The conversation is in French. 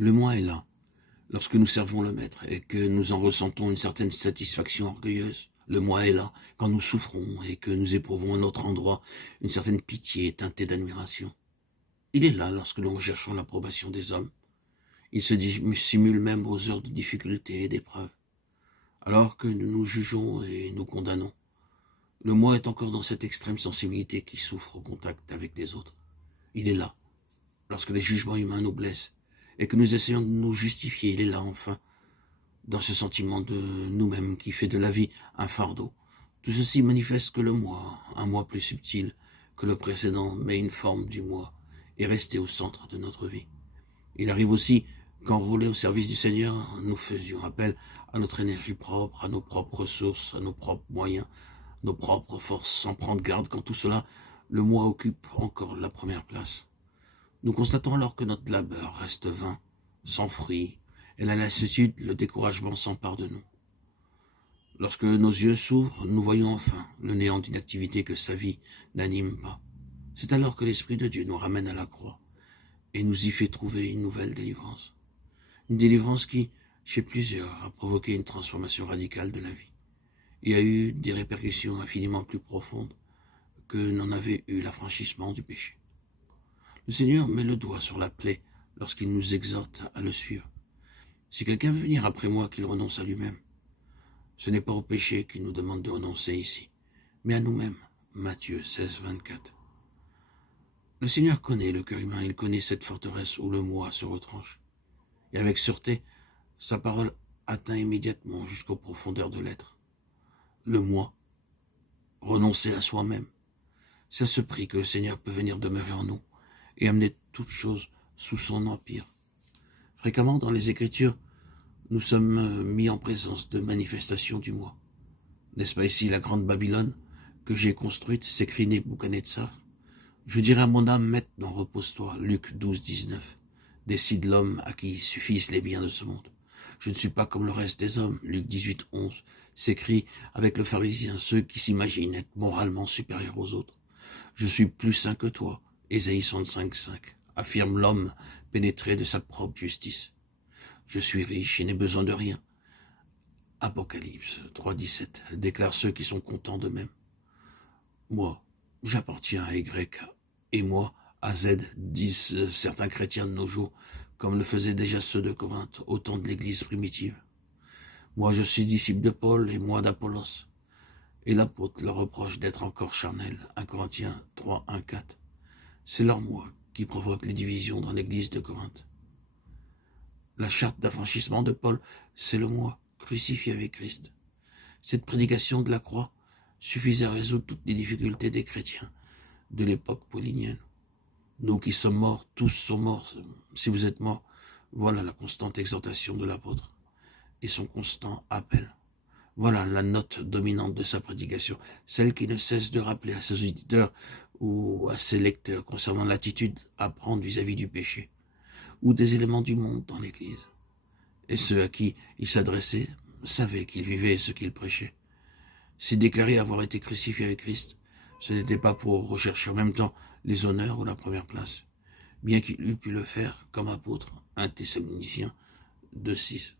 Le moi est là, lorsque nous servons le Maître et que nous en ressentons une certaine satisfaction orgueilleuse. Le moi est là, quand nous souffrons et que nous éprouvons à notre endroit une certaine pitié teintée d'admiration. Il est là lorsque nous recherchons l'approbation des hommes. Il se simule même aux heures de difficulté et d'épreuve. Alors que nous nous jugeons et nous condamnons, le moi est encore dans cette extrême sensibilité qui souffre au contact avec les autres. Il est là, lorsque les jugements humains nous blessent et que nous essayons de nous justifier. Il est là, enfin, dans ce sentiment de nous-mêmes qui fait de la vie un fardeau. Tout ceci manifeste que le moi, un moi plus subtil que le précédent, mais une forme du moi, est resté au centre de notre vie. Il arrive aussi qu'enrôlés au service du Seigneur, nous faisions appel à notre énergie propre, à nos propres ressources, à nos propres moyens, nos propres forces, sans prendre garde quand tout cela, le moi occupe encore la première place. Nous constatons alors que notre labeur reste vain, sans fruit, et la lassitude, le découragement s'emparent de nous. Lorsque nos yeux s'ouvrent, nous voyons enfin le néant d'une activité que sa vie n'anime pas. C'est alors que l'Esprit de Dieu nous ramène à la croix et nous y fait trouver une nouvelle délivrance. Une délivrance qui, chez plusieurs, a provoqué une transformation radicale de la vie et a eu des répercussions infiniment plus profondes que n'en avait eu l'affranchissement du péché. Le Seigneur met le doigt sur la plaie lorsqu'il nous exhorte à le suivre. Si quelqu'un veut venir après moi, qu'il renonce à lui-même. Ce n'est pas au péché qu'il nous demande de renoncer ici, mais à nous-mêmes. Matthieu 16, 24. Le Seigneur connaît le cœur humain, il connaît cette forteresse où le moi se retranche. Et avec sûreté, sa parole atteint immédiatement jusqu'aux profondeurs de l'être. Le moi, renoncer à soi-même, c'est à ce prix que le Seigneur peut venir demeurer en nous et amener toutes choses sous son empire. Fréquemment dans les Écritures, nous sommes mis en présence de manifestations du moi. N'est-ce pas ici la grande Babylone que j'ai construite, s'écrie Nebuchadnezzar. Je dirai à mon âme, maintenant repose-toi, Luc 12, 19. Décide l'homme à qui suffisent les biens de ce monde. Je ne suis pas comme le reste des hommes, Luc 18, 11, s'écrit avec le pharisien, ceux qui s'imaginent être moralement supérieurs aux autres. Je suis plus saint que toi, Ésaïe 65, 5, affirme l'homme pénétré de sa propre justice. Je suis riche et n'ai besoin de rien. Apocalypse 3, 17, déclare ceux qui sont contents d'eux-mêmes. Moi, j'appartiens à Y, et moi à Z, disent certains chrétiens de nos jours, comme le faisaient déjà ceux de Corinthe, au temps de l'Église primitive. Moi, je suis disciple de Paul et moi d'Apollos. Et l'apôtre leur reproche d'être encore charnel, 1 Corinthiens 3, 1, 4. C'est leur moi qui provoque les divisions dans l'Église de Corinthe. La charte d'affranchissement de Paul, c'est le moi, crucifié avec Christ. Cette prédication de la croix suffisait à résoudre toutes les difficultés des chrétiens de l'époque paulinienne. Nous qui sommes morts, tous sont morts. Si vous êtes morts, voilà la constante exhortation de l'apôtre et son constant appel. Voilà la note dominante de sa prédication, celle qui ne cesse de rappeler à ses auditeurs ou à ses lecteurs concernant l'attitude à prendre vis-à-vis du péché ou des éléments du monde dans l'Église. Et ceux à qui il s'adressait savaient qu'il vivait ce qu'il prêchait. S'il déclarait avoir été crucifié avec Christ, ce n'était pas pour rechercher en même temps les honneurs ou la première place, bien qu'il eût pu le faire comme apôtre, 1 Thessaloniciens 2, 6.